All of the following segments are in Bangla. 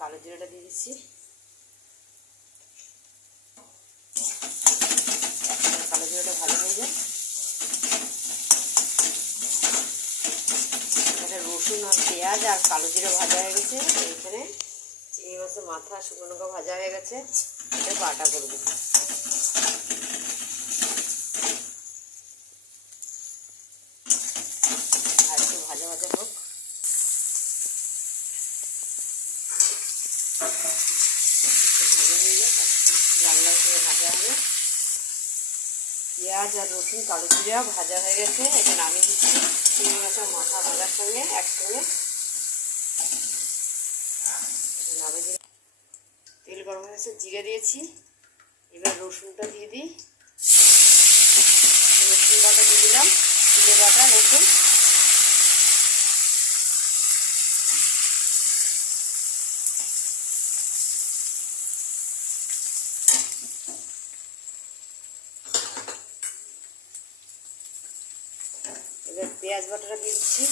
কালো জিরাটা দিয়ে দিচ্ছি। কালো জিরাটা ভালো হয়ে যায়। এখানে রসুন আর পেঁয়াজ আর কালো জিরা ভাজা হয়ে গেছে। এইখানে চিংড়ি মাছের মাথা শুকনো লঙ্কা ভাজা হয়ে গেছে, এটা বাটা করবো। আর একটু ভাজা ভাজা হোক। ভাজা হয়ে যাক, লাল লাল করে ভাজা হবে। পেঁয়াজ আর রসুন কালো জিরা ভাজা হয়ে গেছে, এটা নামিয়ে দিচ্ছি। চিংড়ি মাছের মাথা ভাজার সঙ্গে একসঙ্গে নামিয়ে দিই। তেল গরম হয়ে গেছে, জিরে দিয়েছি। এবার রসুনটা দিয়ে দিই। রসুন বাটা দিয়ে দিলাম, জিরে বাটা, রসুন। এবার পেঁয়াজ বাটাটা দিয়ে দিচ্ছি।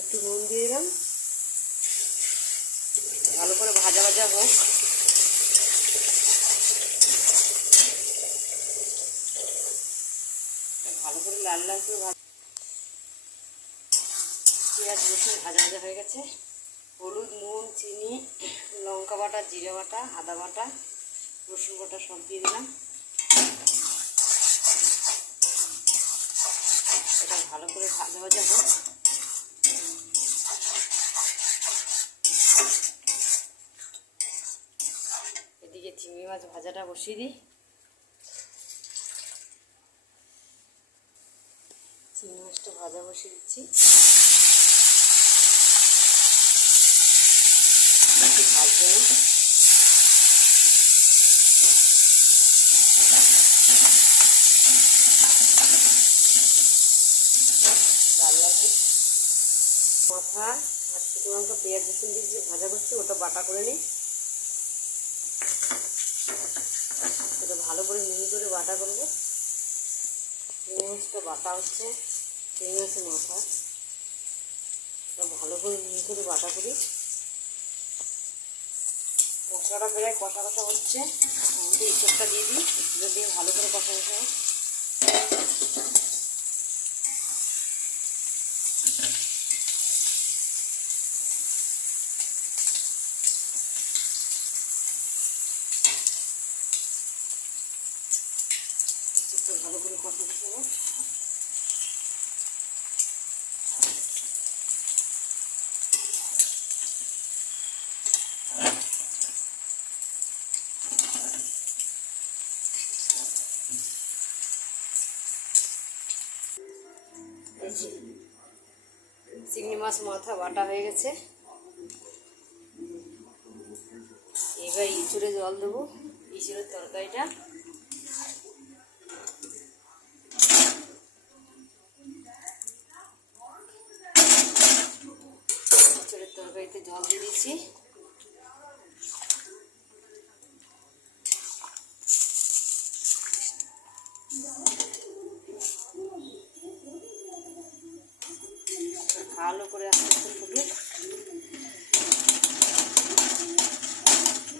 একটু নুন দিয়ে দিলাম। ভালো করে ভাজা ভাজা হোক। ভালো করে লাল লাল করে পেঁয়াজ রসুন ভাজা ভাজা হয়ে গেছে। হলুদ, নুন, চিনি, লঙ্কা বাটা, জিরা বাটা, আদা বাটা, রসুন বাটা সব দিয়ে দিলাম। এটা ভালো করে ভাজা ভাজা হোক। এদিকে চিংড়ি মাছ ভাজাটা বসিয়ে দিই। চিংড়ি মাছটা ভাজা বসিয়ে দিচ্ছি। একটু ভাজবো না। লাল লাল মাথা আর শুকনো লঙ্কা পেঁয়াজ রসুন দিয়ে যে ভাজা করছি ওটা বাটা করে নিই। ওটা ভালো করে মিহি করে বাটা করবো। চিংড়ি মাছটা বাটা হচ্ছে, চিংড়ি মাছের মাথা ওটা ভালো করে মিহি করে বাটা করি। মশলাটা প্রায় কষা কষা হচ্ছে, আমাদের ইঁচড়টা দিয়ে দিই। ইঁচড়টা দিয়ে ভালো করে কষা কষা হোক। ভালো করে কষা কষা হোক। চিংড়ি মাছ মাথা বাটা হয়ে গেছে। এবার ইঁচড়ে জল দেবো। ইঁচড়ের তরকারিটা তরকারিতে জল দিয়ে দিচ্ছি। ভালো করে আস্তে আস্তে ফুটুক।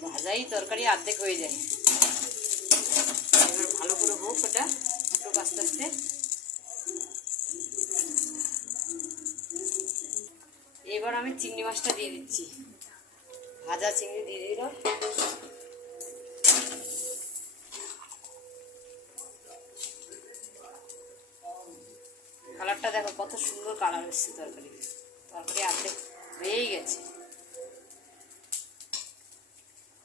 ভাজাই তরকারি অর্ধেক হয়ে যায়। এবার ভালো করে হোক, ওটা ফুটুক আস্তে আস্তে। এবার আমি চিংড়ি মাছটা দিয়ে দিচ্ছি। ভাজা চিংড়ি দিয়ে দিলাম। কালারটা দেখো কত সুন্দর কালার এসছে। তরকারি অর্ধেক হয়েই গেছে।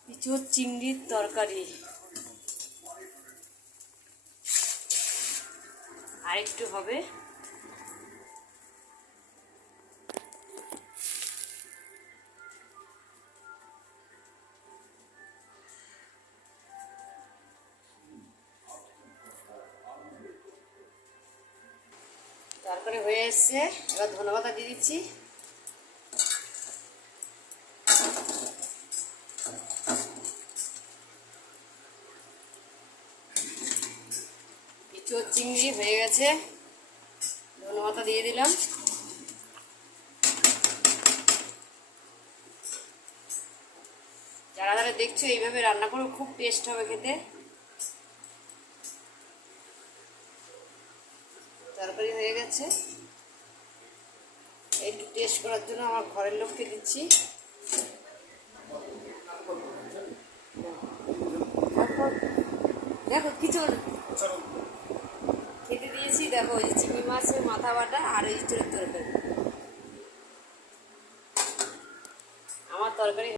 ইঁচড় চিংড়ির তরকারি আরেকটু হবে। তরকারি হয়ে এসছে। এবার ধনেপাতা দিয়ে দিচ্ছি। চিংড়ি হয়ে গেছে, ধনে পাতা দিয়ে দিলাম। যারা যারা দেখছো এইভাবে রান্না করো, খুব টেস্ট হবে খেতে। তরকারি হয়ে গেছে, একটু টেস্ট করার জন্য আমার ঘরের লোককে দিচ্ছি। দেখো কিছু খেতে দিয়েছি, দেখো এই চিংড়ি মাছের মাথা বাটা আর এই ইঁচড়ের তরকারি। আমার তরকারি